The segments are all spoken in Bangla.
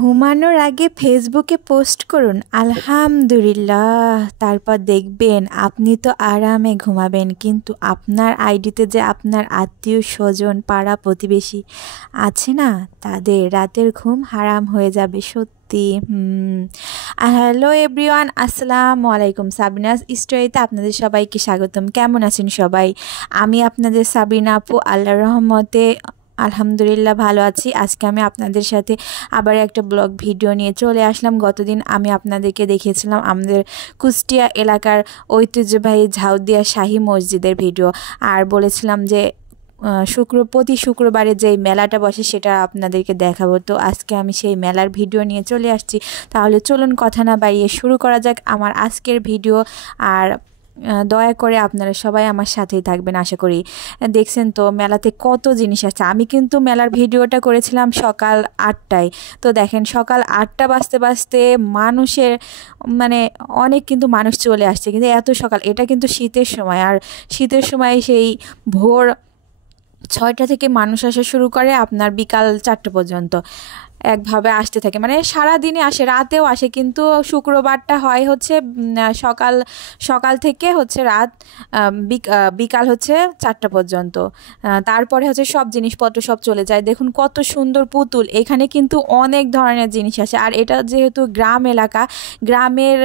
ঘুমানোর আগে ফেসবুকে পোস্ট করুন আলহামদুলিল্লাহ, তারপর দেখবেন আপনি তো আরামে ঘুমাবেন, কিন্তু আপনার আইডিতে যে আপনার আত্মীয় স্বজন পাড়া প্রতিবেশী আছে না, তাদের রাতের ঘুম হারাম হয়ে যাবে সত্যি। হ্যালো এভরিওয়ান, আসসালামু আলাইকুম। সাবিনাস স্টোরিতে আপনাদের সবাইকে স্বাগতম। কেমন আছেন সবাই? আমি আপনাদের সাবিনা আপু, আল্লাহর রহমতে আলহামদুলিল্লাহ ভালো আছি। আজকে আমি আপনাদের সাথে আবার একটা ব্লগ ভিডিও নিয়ে চলে আসলাম। গতদিন আমি আপনাদেরকে দেখিয়েছিলাম আমাদের কুষ্টিয়া এলাকার ঐতিহ্যবাহী ঝাউদিয়া শাহী মসজিদের ভিডিও, আর বলেছিলাম যে প্রতি শুক্রবারে যেই মেলাটা বসে সেটা আপনাদেরকে দেখাবো। তো আজকে আমি সেই মেলার ভিডিও নিয়ে চলে আসছি। তাহলে চলুন কথা না বাড়িয়ে শুরু করা যাক আমার আজকের ভিডিও। আর দয়া করে আপনারা সবাই আমার সাথেই থাকবেন আশা করি। দেখছেন তো মেলাতে কত জিনিস আছে। আমি কিন্তু মেলার ভিডিওটা করেছিলাম সকাল 8টায়। তো দেখেন সকাল 8টা বাজতে বাজতে মানুষের অনেক কিন্তু মানুষ চলে আসছে, কিন্তু এত সকাল, এটা কিন্তু শীতের সময়। আর শীতের সময় সেই ভোর 6টা থেকে মানুষ আসা শুরু করে আপনার বিকাল 4টা পর্যন্ত একভাবে আসতে থাকে, সারাদিনে আসে, রাতেও আসে, কিন্তু শুক্রবারটা হয় হচ্ছে সকাল সকাল থেকে হচ্ছে রাত বিকাল হচ্ছে 4টা পর্যন্ত। তারপরে হচ্ছে সব জিনিসপত্র সব চলে যায়। দেখুন কত সুন্দর পুতুল, এখানে কিন্তু অনেক ধরনের জিনিস আছে। আর এটা যেহেতু গ্রাম এলাকা, গ্রামের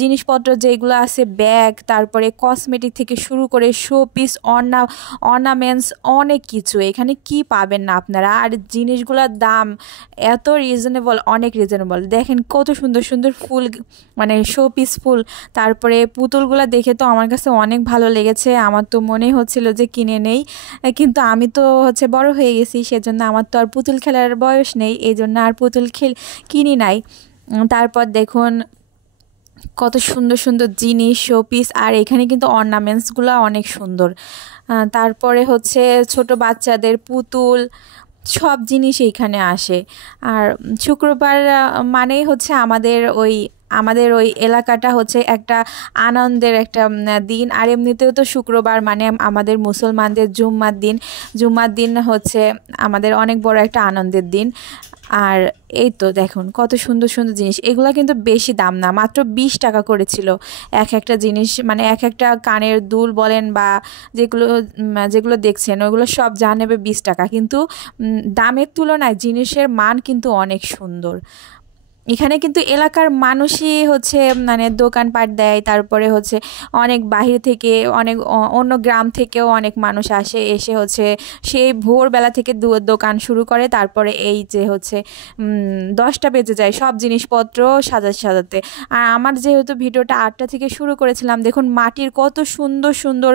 জিনিসপত্র যেগুলো আছে, ব্যাগ, তারপরে কসমেটিক থেকে শুরু করে শো পিস, অর্নামেন্টস, অনেক কিছু এখানে কি পাবেন না আপনারা। আর জিনিসগুলোর দাম এত রিজনেবল, অনেক রিজনেবল। দেখেন কত সুন্দর সুন্দর ফুল, শো পিস ফুল। তারপরে পুতুলগুলো দেখে তো আমার কাছে অনেক ভালো লেগেছে। আমার তো মনেই হচ্ছিল যে কিনে নেই, কিন্তু আমি তো হচ্ছে বড় হয়ে গেছি, সেজন্য আমার তো আর পুতুল খেলার বয়স নেই, এই জন্য আর পুতুল কিনি নাই। তারপর দেখুন কত সুন্দর সুন্দর জিনিস, শো পিস। আর এখানে কিন্তু অর্নামেন্টসগুলো অনেক সুন্দর। তারপরে হচ্ছে ছোট বাচ্চাদের পুতুল, সব জিনিস এইখানে আসে। আর শুক্রবার মানেই হচ্ছে আমাদের ওই এলাকাটা হচ্ছে একটা আনন্দের একটা দিন। আর এমনিতেও তো শুক্রবার মানে আমাদের মুসলমানদের জুম্মার দিন হচ্ছে আমাদের অনেক বড় একটা আনন্দের দিন। আর এই তো দেখুন কত সুন্দর সুন্দর জিনিস। এগুলো কিন্তু বেশি দাম না, মাত্র 20 টাকা করেছিল এক একটা জিনিস, এক একটা কানের দুল বলেন বা যেগুলো যেগুলো দেখছেন ওইগুলো সব যা নেবে 20 টাকা, কিন্তু দামের তুলনায় জিনিসের মান কিন্তু অনেক সুন্দর। এখানে কিন্তু এলাকার মানুষই হচ্ছে দোকানপাট দেয়। তারপরে হচ্ছে অনেক বাহির থেকে, অনেক অন্য গ্রাম থেকেও অনেক মানুষ এসে হচ্ছে সেই ভোরবেলা থেকে দোকান শুরু করে। তারপরে এই যে হচ্ছে 10টা বেজে যায় সব জিনিসপত্র সাজাতে। আর আমার যেহেতু ভিডিওটা 8টা থেকে শুরু করেছিলাম, দেখুন মাটির কত সুন্দর সুন্দর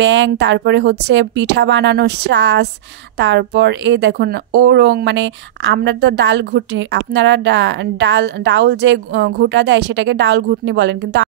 ব্যাং, তারপরে হচ্ছে পিঠা বানানোর শ্বাস, তারপর এই দেখুন ওরং, আমরা তো ডাল ঘুটনি, আপনারা ডাউল যে ঘুটা দেয় সেটাকে ডাউল ঘুটনি বলেন, কিন্তু